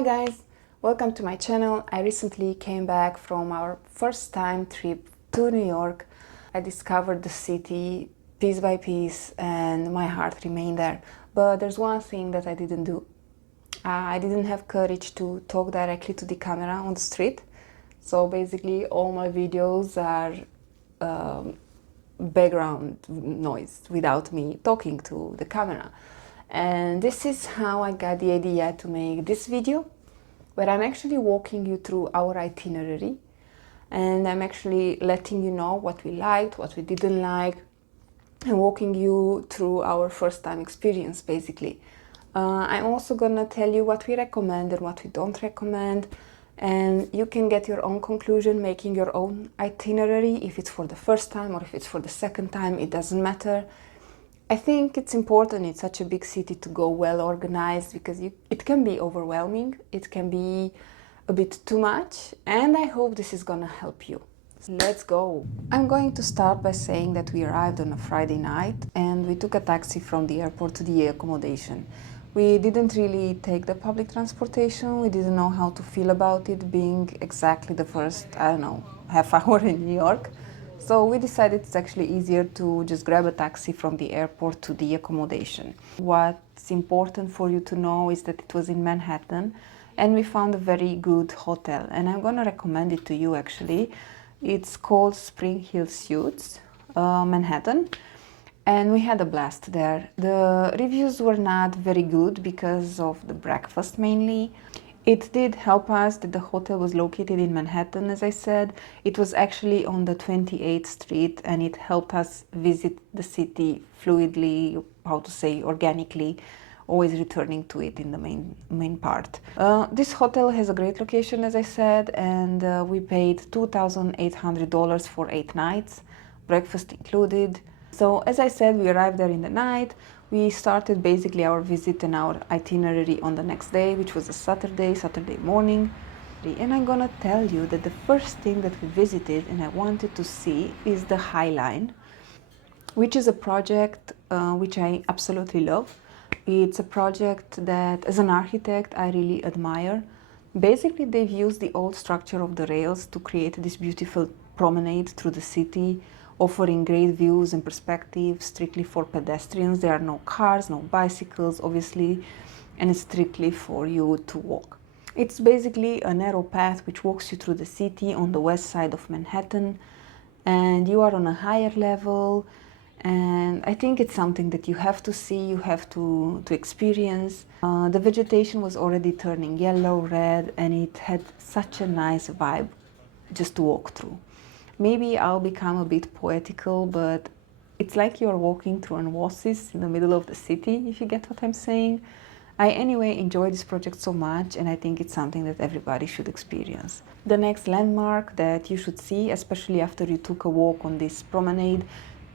Hi guys, welcome to my channel. I recently came back from our first time trip to New York. I discovered the city piece by piece and my heart remained there. But there's one thing that I didn't do. I didn't have courage to talk directly to the camera on the street. So basically all my videos are background noise without me talking to the camera. And this is how I got the idea to make this video, where I'm actually walking you through our itinerary and I'm actually letting you know what we liked, what we didn't like, and walking you through our first time experience basically. I'm also gonna tell you what we recommend and what we don't recommend, and you can get your own conclusion making your own itinerary. If it's for the first time or if it's for the second time, it doesn't matter. I think it's important in such a big city to go well organized, because it can be overwhelming, it can be a bit too much, and I hope this is gonna help you. Let's go! I'm going to start by saying that we arrived on a Friday night and we took a taxi from the airport to the accommodation. We didn't really take the public transportation, we didn't know how to feel about it being exactly the first, I don't know, half hour in New York. So we decided it's actually easier to just grab a taxi from the airport to the accommodation. What's important for you to know is that it was in Manhattan and we found a very good hotel, and I'm gonna recommend it to you actually. It's called Spring Hill Suites, Manhattan, and we had a blast there. The reviews were not very good because of the breakfast mainly. It did help us that the hotel was located in Manhattan, as I said. It was actually on the 28th Street and it helped us visit the city fluidly, how to say, organically, always returning to it in the main part. This hotel has a great location, as I said, and we paid $2,800 for 8 nights, breakfast included. So as I said, we arrived there in the night. We started basically our visit and our itinerary on the next day, which was a Saturday morning. And I'm gonna tell you that the first thing that we visited and I wanted to see is the Highline, which is a project which I absolutely love. It's a project that, as an architect, I really admire. Basically, they've used the old structure of the rails to create this beautiful promenade through the city, offering great views and perspectives strictly for pedestrians. There are no cars, no bicycles, obviously, and it's strictly for you to walk. It's basically a narrow path which walks you through the city on the west side of Manhattan, and you are on a higher level, and I think it's something that you have to see, you have to experience. The vegetation was already turning yellow, red, and it had such a nice vibe just to walk through. Maybe I'll become a bit poetical, but it's like you're walking through an oasis in the middle of the city, if you get what I'm saying. I anyway enjoy this project so much, and I think it's something that everybody should experience. The next landmark that you should see, especially after you took a walk on this promenade,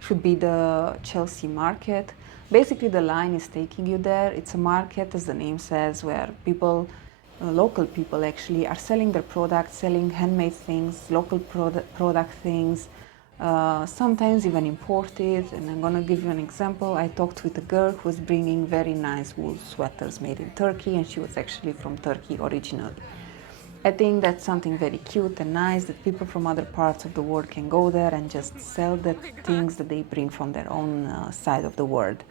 should be the Chelsea Market. Basically, the line is taking you there. It's a market, as the name says, where people, local people actually, are selling their products, selling handmade things, local product things, sometimes even imported. And I'm gonna give you an example. I talked with a girl who was bringing very nice wool sweaters made in Turkey, and she was actually from Turkey originally. I think that's something very cute and nice, that people from other parts of the world can go there and just sell the things that they bring from their own side of the world.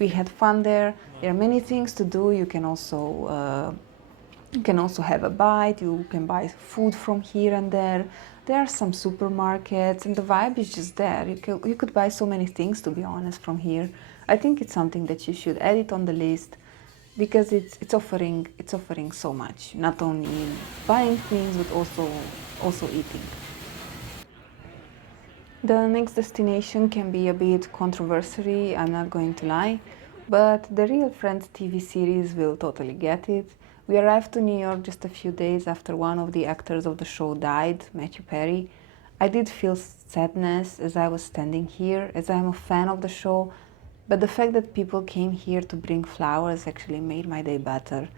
We had fun there. There are many things to do. You can also have a bite. You can buy food from here and there. There are some supermarkets, and the vibe is just there. You could buy so many things, to be honest, from here. I think it's something that you should add it on the list, because it's offering so much, not only buying things but also eating. The next destination can be a bit controversial, I'm not going to lie, but the Real Friends TV series will totally get it. We arrived to New York just a few days after one of the actors of the show died, Matthew Perry. I did feel sadness as I was standing here, as I'm a fan of the show. But the fact that people came here to bring flowers actually made my day better.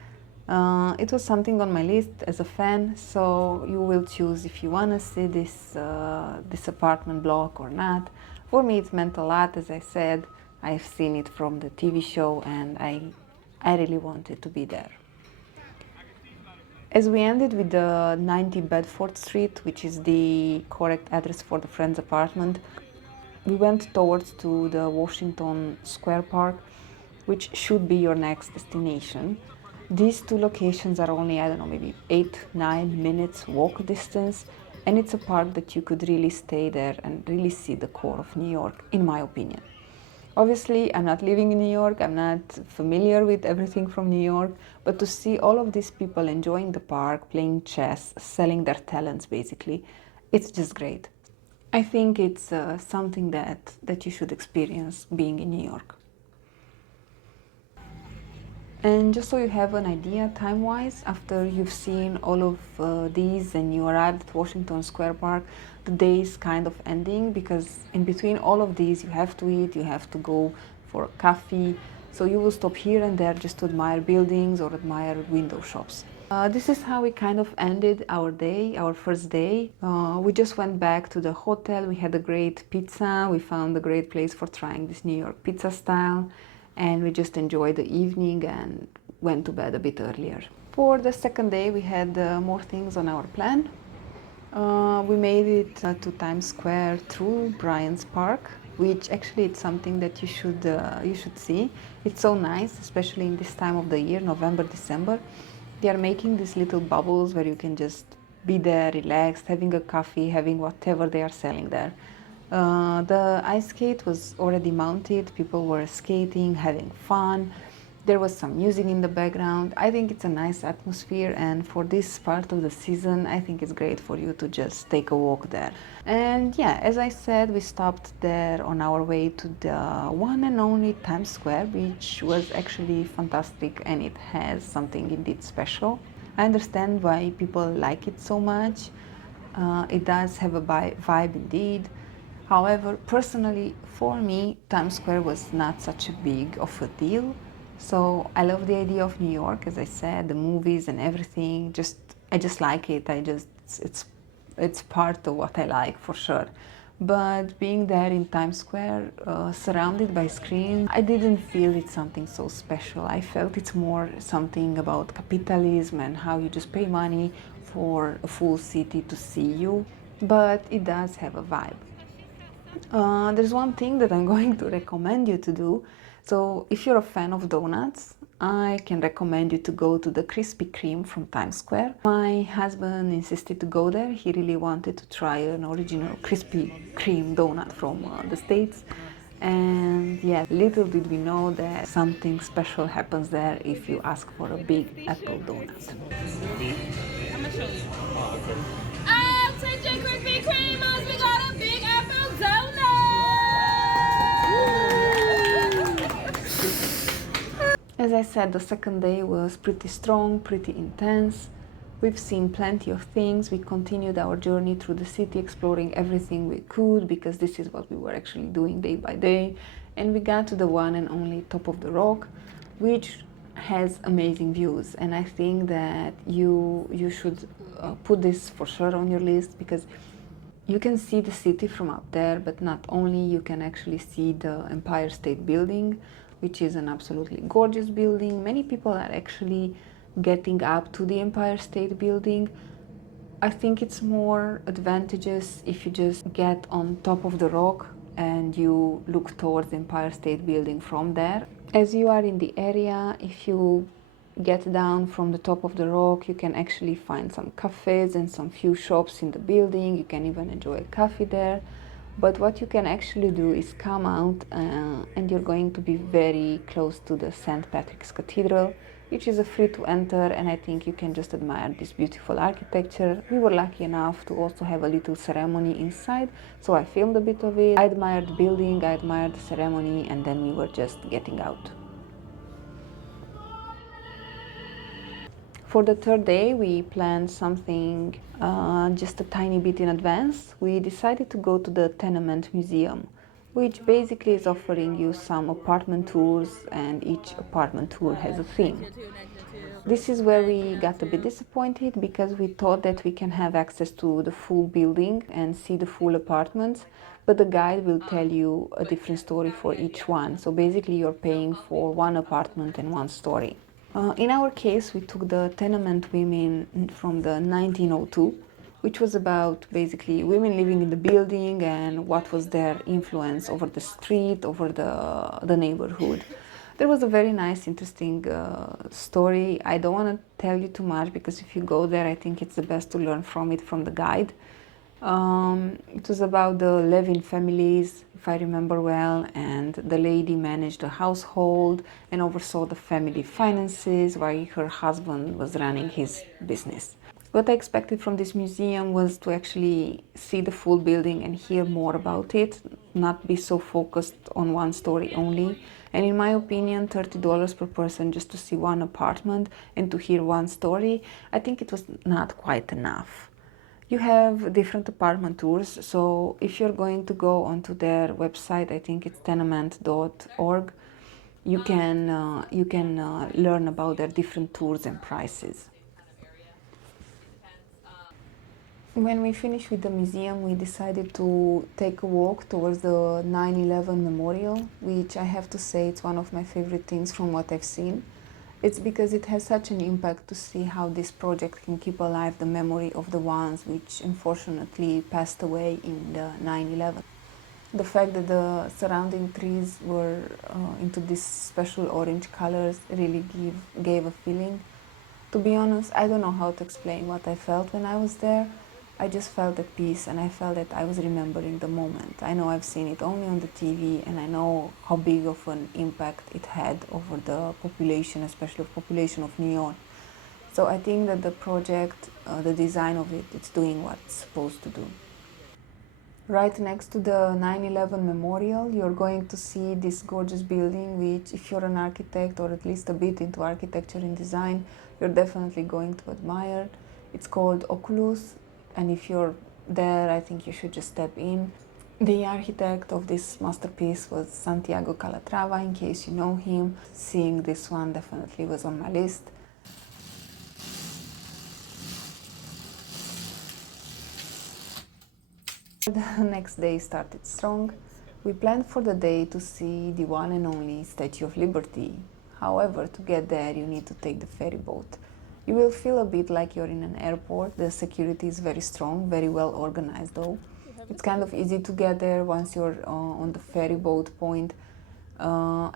It was something on my list as a fan, so you will choose if you want to see this apartment block or not. For me, it meant a lot, as I said. I've seen it from the TV show, and I really wanted to be there. As we ended with the 90 Bedford Street, which is the correct address for the friend's apartment, we went towards to the Washington Square Park, which should be your next destination. These two locations are only, I don't know, maybe 8-9 minutes walk distance, and it's a park that you could really stay there and really see the core of New York, in my opinion. Obviously, I'm not living in New York, I'm not familiar with everything from New York, but to see all of these people enjoying the park, playing chess, selling their talents basically, it's just great. I think it's something that you should experience being in New York. And just so you have an idea time-wise, after you've seen all of these and you arrived at Washington Square Park, the day is kind of ending because in between all of these you have to eat, you have to go for a coffee, so you will stop here and there just to admire buildings or admire window shops. This is how we kind of ended our day, our first day. We just went back to the hotel, we had a great pizza, we found a great place for trying this New York pizza style, and we just enjoyed the evening and went to bed a bit earlier. For the second day we had more things on our plan. We made it to Times Square through Bryant's Park, which actually it's something that you should see. It's so nice, especially in this time of the year, November, December. They are making these little bubbles where you can just be there, relaxed, having a coffee, having whatever they are selling there. The ice skate was already mounted, people were skating, having fun. There was some music in the background. I think it's a nice atmosphere, and for this part of the season, I think it's great for you to just take a walk there. And yeah, as I said, we stopped there on our way to the one and only Times Square, which was actually fantastic, and it has something indeed special. I understand why people like it so much. It does have a vibe indeed. However, personally, for me, Times Square was not such a big of a deal. So I love the idea of New York, as I said, the movies and everything. I just like it. It's part of what I like for sure. But being there in Times Square, surrounded by screens, I didn't feel it's something so special. I felt it's more something about capitalism and how you just pay money for a full city to see you. But it does have a vibe. There's one thing that I'm going to recommend you to do. So if you're a fan of donuts, I can recommend you to go to the Krispy Kreme from Times Square. My husband insisted to go there. He really wanted to try an original Krispy Kreme donut from the States. And yeah, little did we know that something special happens there if you ask for a big apple donut. I'm gonna show you. Oh, okay. I'll take your Krispy Kreme, we got a big apple donut! As I said, the second day was pretty strong, pretty intense. We've seen plenty of things. We continued our journey through the city, exploring everything we could, because this is what we were actually doing day by day. And we got to the one and only Top of the Rock, which has amazing views. And I think that you should put this for sure on your list, because you can see the city from up there, but not only, you can actually see the Empire State Building, which is an absolutely gorgeous building. Many people are actually getting up to the Empire State Building. I think it's more advantageous if you just get on top of the rock and you look towards the Empire State Building from there. As you are in the area, if you get down from the top of the rock, you can actually find some cafes and some few shops in the building. You can even enjoy a coffee there. But what you can actually do is come out and you're going to be very close to the St. Patrick's Cathedral, which is a free to enter, and I think you can just admire this beautiful architecture. We were lucky enough to also have a little ceremony inside, so I filmed a bit of it. I admired the building, I admired the ceremony, and then we were just getting out. For the third day, we planned something just a tiny bit in advance. We decided to go to the Tenement Museum, which basically is offering you some apartment tours, and each apartment tour has a theme. This is where we got a bit disappointed, because we thought that we can have access to the full building and see the full apartments, but the guide will tell you a different story for each one. So basically you're paying for one apartment and one story. In our case, we took the Tenement Women from the 1902, which was about basically women living in the building and what was their influence over the street, over the neighborhood. There was a very nice, interesting story. I don't want to tell you too much because if you go there, I think it's the best to learn from it from the guide. It was about the Levin families, if I remember well, and the lady managed the household and oversaw the family finances while her husband was running his business. What I expected from this museum was to actually see the full building and hear more about it, not be so focused on one story only. And in my opinion, $30 per person just to see one apartment and to hear one story, I think it was not quite enough. You have different apartment tours, so if you're going to go onto their website, I think it's tenement.org, you can learn about their different tours and prices. When we finished with the museum, we decided to take a walk towards the 9/11 memorial, which I have to say it's one of my favorite things from what I've seen. It's because it has such an impact to see how this project can keep alive the memory of the ones which unfortunately passed away in the 9/11. The fact that the surrounding trees were into these special orange colors really gave a feeling. To be honest, I don't know how to explain what I felt when I was there. I just felt at peace and I felt that I was remembering the moment. I know I've seen it only on the TV and I know how big of an impact it had over the population, especially the population of New York. So I think that the project, the design of it, it's doing what it's supposed to do. Right next to the 9/11 memorial, you're going to see this gorgeous building, which if you're an architect or at least a bit into architecture and design, you're definitely going to admire. It's called Oculus, and if you're there, I think you should just step in. The architect of this masterpiece was Santiago Calatrava, in case you know him. Seeing this one definitely was on my list. The next day started strong. We planned for the day to see the one and only Statue of Liberty. However, to get there, you need to take the ferry boat. You will feel a bit like you're in an airport. The security is very strong, very well organized though. It's kind of easy to get there once you're on the ferry boat point.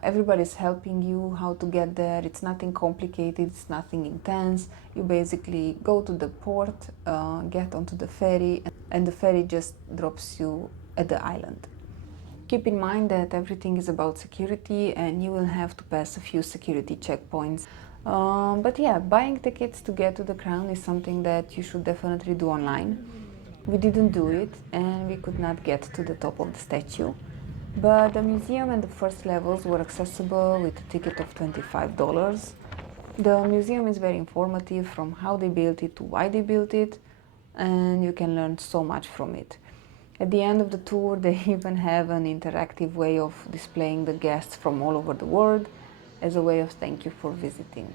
Everybody's helping you how to get there. It's nothing complicated, it's nothing intense. You basically go to the port, get onto the ferry, and the ferry just drops you at the island. Keep in mind that everything is about security and you will have to pass a few security checkpoints. But yeah, buying tickets to get to the crown is something that you should definitely do online. We didn't do it and we could not get to the top of the statue. But the museum and the first levels were accessible with a ticket of $25. The museum is very informative from how they built it to why they built it, and you can learn so much from it. At the end of the tour, they even have an interactive way of displaying the guests from all over the world as a way of thank you for visiting.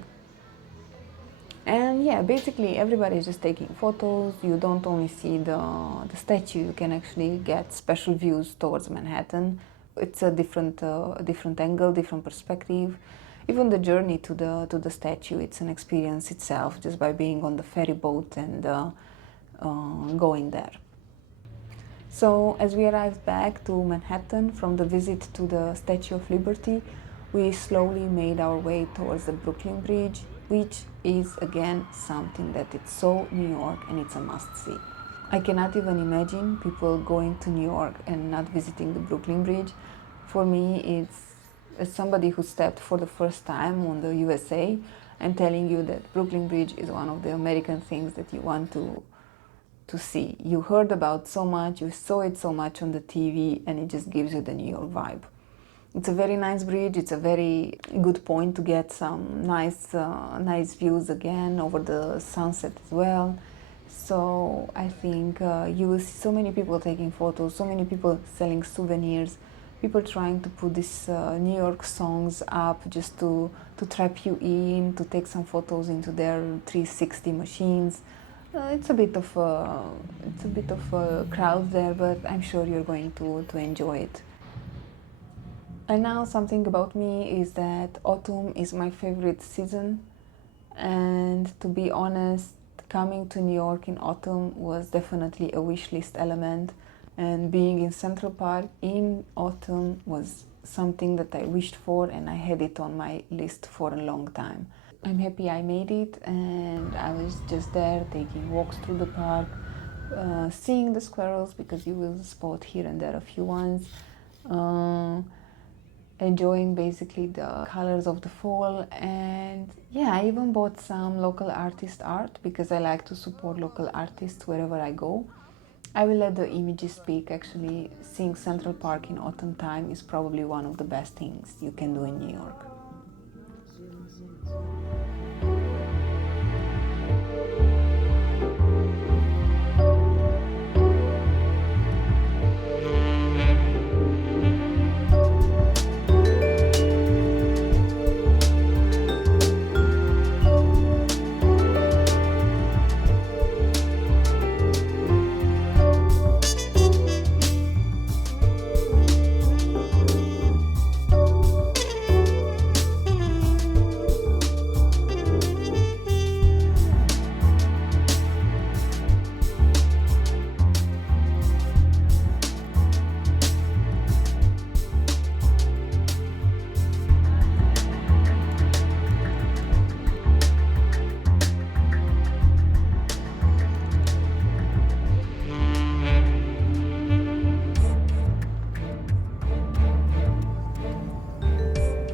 And yeah, basically everybody is just taking photos. You don't only see the statue, you can actually get special views towards Manhattan. It's a different angle, different perspective. Even the journey to the statue, it's an experience itself just by being on the ferry boat and going there. So as we arrived back to Manhattan from the visit to the Statue of Liberty, we slowly made our way towards the Brooklyn Bridge, which is again something that it's so New York and it's a must-see. I cannot even imagine people going to New York and not visiting the Brooklyn Bridge. For me, it's as somebody who stepped for the first time on the USA, I'm telling you that Brooklyn Bridge is one of the American things that you want to see. You heard about so much, you saw it so much on the TV, and it just gives you the New York vibe. It's a very nice bridge. It's a very good point to get some nice views again over the sunset as well. So I think you will see so many people taking photos, so many people selling souvenirs, people trying to put these New York songs up just to trap you in, to take some photos into their 360 machines. It's a bit of a crowd there, but I'm sure you're going to enjoy it. And now something about me is that autumn is my favorite season, and to be honest, coming to New York in autumn was definitely a wish list element, and being in Central Park in autumn was something that I wished for, and I had it on my list for a long time. I'm happy I made it, and I was just there taking walks through the park, seeing the squirrels, because you will spot here and there a few ones, enjoying basically the colors of the fall. And yeah, I even bought some local artist art because I like to support local artists wherever I go. I will let the images speak. Actually, seeing Central Park in autumn time is probably one of the best things you can do in New York.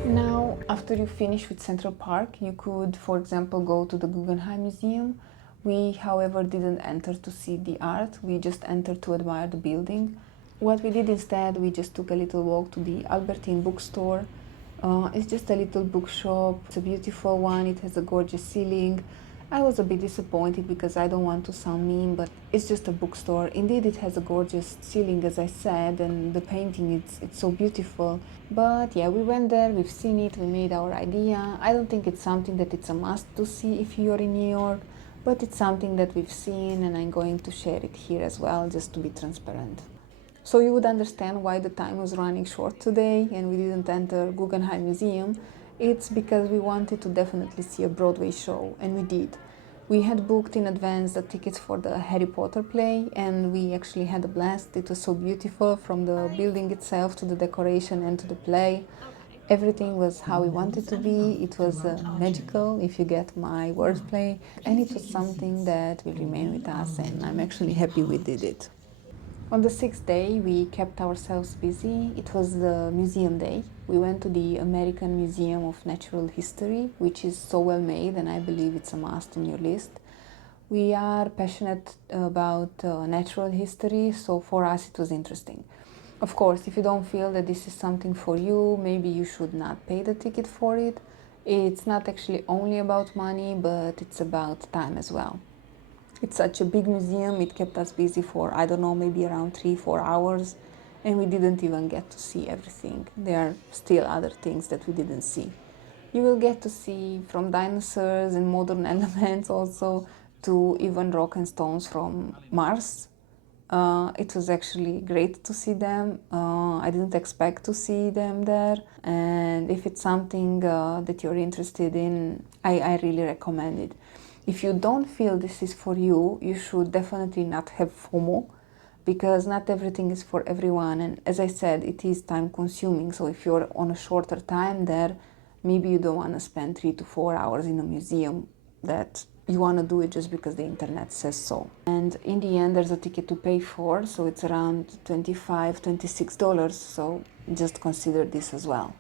Now, after you finish with Central Park, you could, for example, go to the Guggenheim Museum. We, however, didn't enter to see the art, we just entered to admire the building. What we did instead, we just took a little walk to the Albertine bookstore. It's just a little bookshop, it's a beautiful one, it has a gorgeous ceiling. I was a bit disappointed because I don't want to sound mean, but it's just a bookstore. Indeed, it has a gorgeous ceiling, as I said, and the painting, it's so beautiful. But yeah, we went there, we've seen it, we made our idea. I don't think it's something that it's a must to see if you're in New York, but it's something that we've seen, and I'm going to share it here as well, just to be transparent. So you would understand why the time was running short today and we didn't enter Guggenheim Museum. It's because we wanted to definitely see a Broadway show, and we did. We had booked in advance the tickets for the Harry Potter play, and we actually had a blast. It was so beautiful, from the building itself to the decoration and to the play. Everything was how we wanted to be. It was magical, if you get my wordplay, and it was something that will remain with us, and I'm actually happy we did it. On the sixth day, we kept ourselves busy. It was the museum day. We went to the American Museum of Natural History, which is so well made, and I believe it's a must on your list. We are passionate about natural history, so for us it was interesting. Of course, if you don't feel that this is something for you, maybe you should not pay the ticket for it. It's not actually only about money, but it's about time as well. It's such a big museum, it kept us busy for, I don't know, maybe around 3-4 hours, and we didn't even get to see everything. There are still other things that we didn't see. You will get to see from dinosaurs and modern elements also, to even rock and stones from Mars. It was actually great to see them. I didn't expect to see them there, and if it's something that you're interested in, I really recommend it. If you don't feel this is for you, you should definitely not have FOMO, because not everything is for everyone, and as I said, it is time consuming. So if you're on a shorter time there, maybe you don't want to spend 3 to 4 hours in a museum, that you want to do it just because the internet says so. And in the end, there's a ticket to pay for, so it's around $25, $26, so just consider this as well.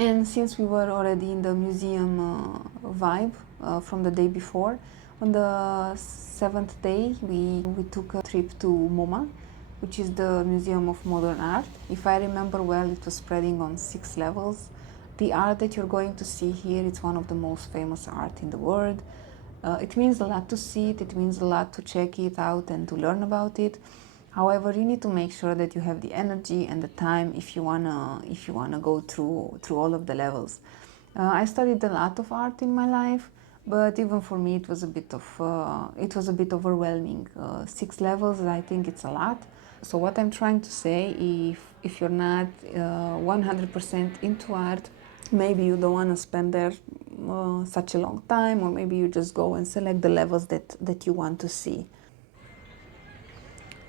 And since we were already in the museum vibe from the day before, on the 7th day we took a trip to MoMA, which is the Museum of Modern Art. If I remember well, it was spreading on 6 levels. The art that you're going to see here, it's one of the most famous art in the world. It means a lot to see it, it means a lot to check it out and to learn about it. However, you need to make sure that you have the energy and the time if you wanna go through all of the levels. I studied a lot of art in my life, but even for me it was a bit overwhelming. 6 levels, I think it's a lot. So what I'm trying to say, if you're not 100% into art, maybe you don't want to spend there such a long time, or maybe you just go and select the levels that you want to see.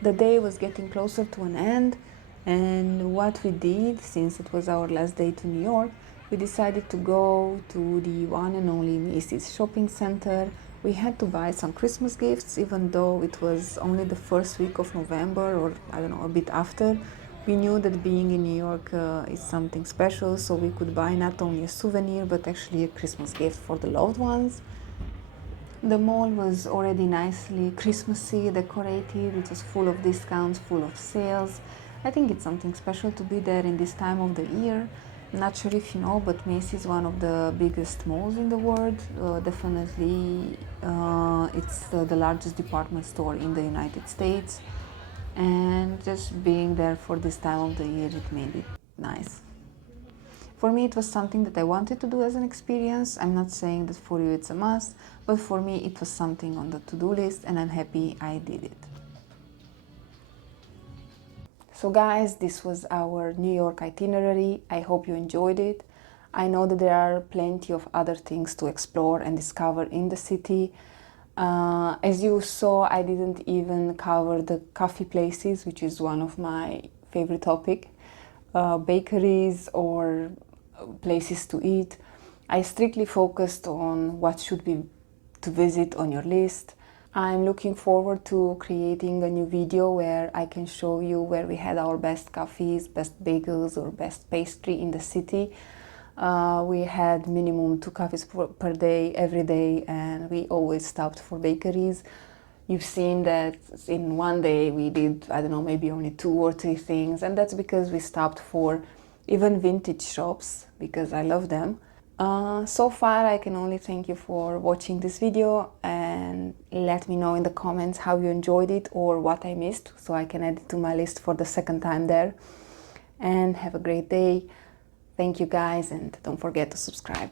The day was getting closer to an end, and what we did, since it was our last day to New York, we decided to go to the one and only Macy's shopping center. We had to buy some Christmas gifts, even though it was only the first week of November, or I don't know, a bit after. We knew that being in New York is something special, so we could buy not only a souvenir, but actually a Christmas gift for the loved ones. The mall was already nicely Christmassy decorated. It was full of discounts, full of sales. I think it's something special to be there in this time of the year. Not sure if you know, but Macy's is one of the biggest malls in the world. Definitely, it's the largest department store in the United States. And just being there for this time of the year, it made it nice. For me, it was something that I wanted to do as an experience. I'm not saying that for you it's a must, but for me it was something on the to-do list, and I'm happy I did it. So guys, this was our New York itinerary. I hope you enjoyed it. I know that there are plenty of other things to explore and discover in the city. As you saw, I didn't even cover the coffee places, which is one of my favorite topics. Bakeries or places to eat. I strictly focused on what should be to visit on your list. I'm looking forward to creating a new video where I can show you where we had our best coffees, best bagels, or best pastry in the city. We had minimum 2 coffees per day, every day, and we always stopped for bakeries. You've seen that in one day we did, I don't know, maybe only 2 or 3 things, and that's because we stopped for even vintage shops, because I love them. So far, I can only thank you for watching this video, and let me know in the comments how you enjoyed it or what I missed, so I can add it to my list for the second time there. And have a great day. Thank you guys, and don't forget to subscribe.